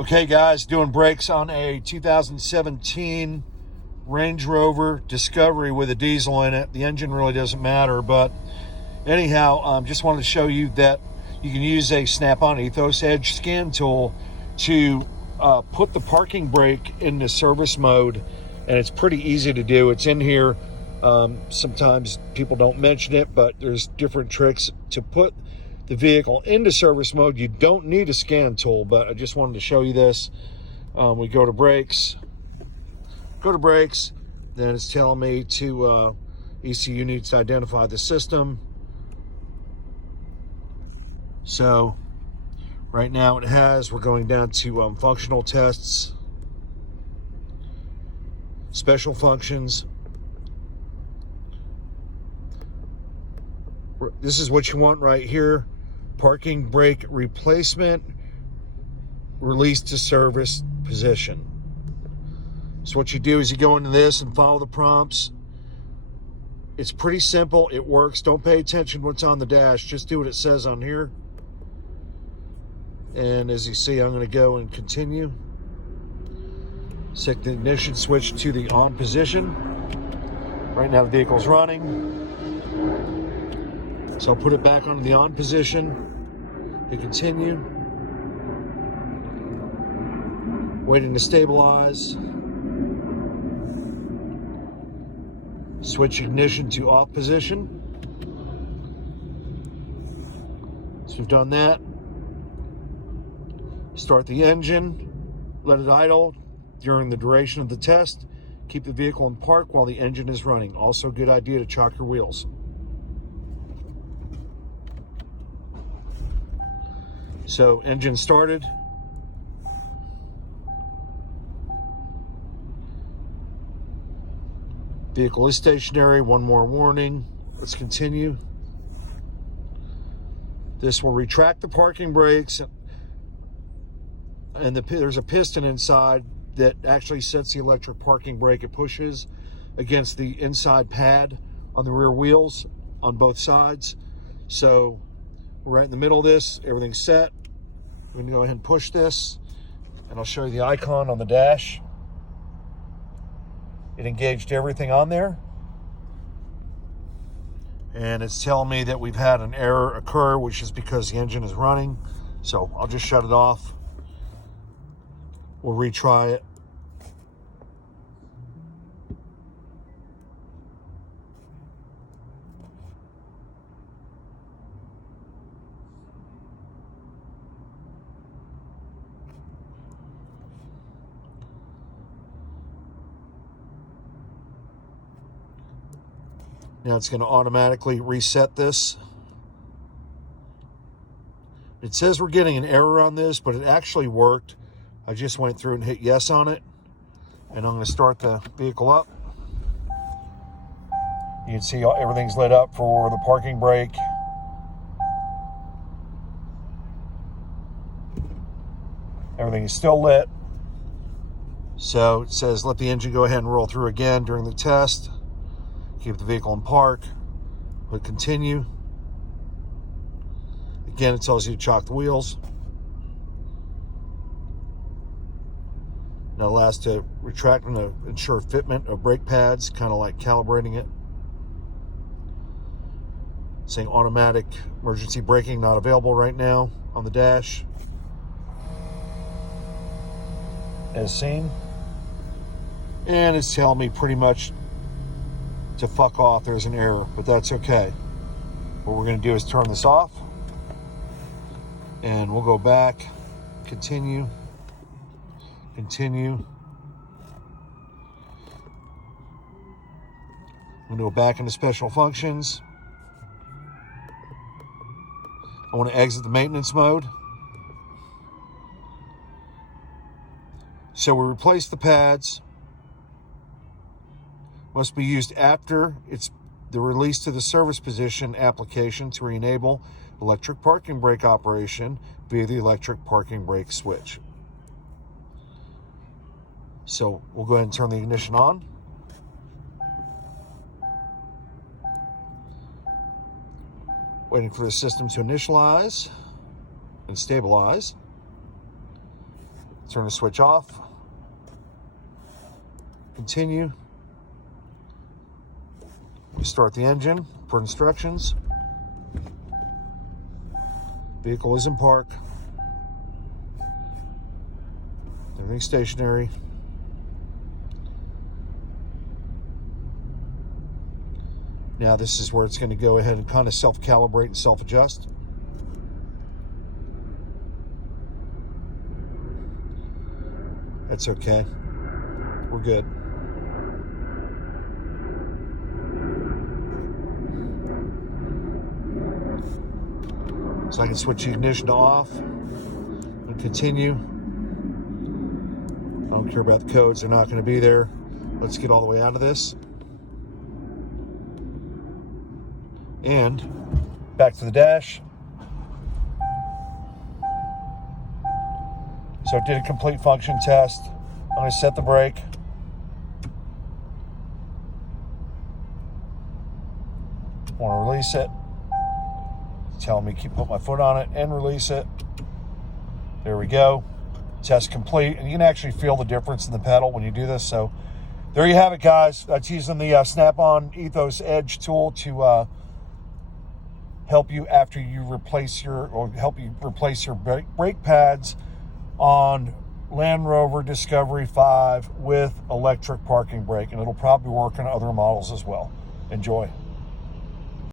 Okay guys, doing brakes on a 2017 Range Rover Discovery with a diesel in it. The engine really doesn't matter, but anyhow, just wanted to show you that you can use a Snap-on Ethos Edge scan tool to put the parking brake into service mode, and it's pretty easy to do. It's in here. Sometimes people don't mention it, but there's different tricks to put the vehicle into service mode. You don't need a scan tool, but I just wanted to show you this. We go to brakes, then it's telling me to ECU needs to identify the system. So right now it has, we're going down to functional tests, special functions. This is what you want right here. Parking brake replacement, release to service position. So what you do is you go into this and follow the prompts. It's pretty simple. It works. Don't pay attention to what's on the dash. Just do what it says on here. And as you see, I'm going to go and continue. Set the ignition switch to the on position. Right now the vehicle's running. So I'll put it back on the on position. Hit continue. Waiting to stabilize. Switch ignition to off position. So we've done that. Start the engine. Let it idle during the duration of the test. Keep the vehicle in park while the engine is running. Also a good idea to chock your wheels. So engine started. Vehicle is stationary. One more warning. Let's continue. This will retract the parking brakes, and there's a piston inside that actually sets the electric parking brake. It pushes against the inside pad on the rear wheels on both sides. So we're right in the middle of this. Everything's set. We're going to go ahead and push this, and I'll show you the icon on the dash. It engaged everything on there, and it's telling me that we've had an error occur, which is because the engine is running. So I'll just shut it off. We'll retry it. Now it's going to automatically reset this. It says we're getting an error on this, but it actually worked. I just went through and hit yes on it. And I'm going to start the vehicle up. You can see everything's lit up for the parking brake. Everything is still lit. So it says let the engine go ahead and roll through again during the test. Keep the vehicle in park. Hit continue. Again, it tells you to chock the wheels. Now allows to retract and to ensure fitment of brake pads, kind of like calibrating it. Saying automatic emergency braking not available right now on the dash. As seen. And it's telling me pretty much to fuck off. There's an error, but that's okay. What we're going to do is turn this off, and we'll go back, continue. I'm going to go back into special functions. I want to exit the maintenance mode. So we replace the pads. Must be used after it's the release to the service position application to re-enable electric parking brake operation via the electric parking brake switch. So we'll go ahead and turn the ignition on. Waiting for the system to initialize and stabilize. Turn the switch off. Continue. You start the engine per instructions. Vehicle is in park. Everything's stationary. Now this is where it's going to go ahead and kind of self-calibrate and self-adjust. That's okay. We're good. So I can switch the ignition to off and continue. I don't care about the codes, they're not going to be there. Let's get all the way out of this. And back to the dash. So it did a complete function test. I'm going to set the brake. I want to release it. It's telling me put my foot on it and release it. There we go. Test complete. And you can actually feel the difference in the pedal when you do this. So there you have it, guys. That's using the Snap-on Ethos Edge tool to help you after you replace your brake pads on Land Rover Discovery 5 with electric parking brake, and it'll probably work on other models as well. Enjoy.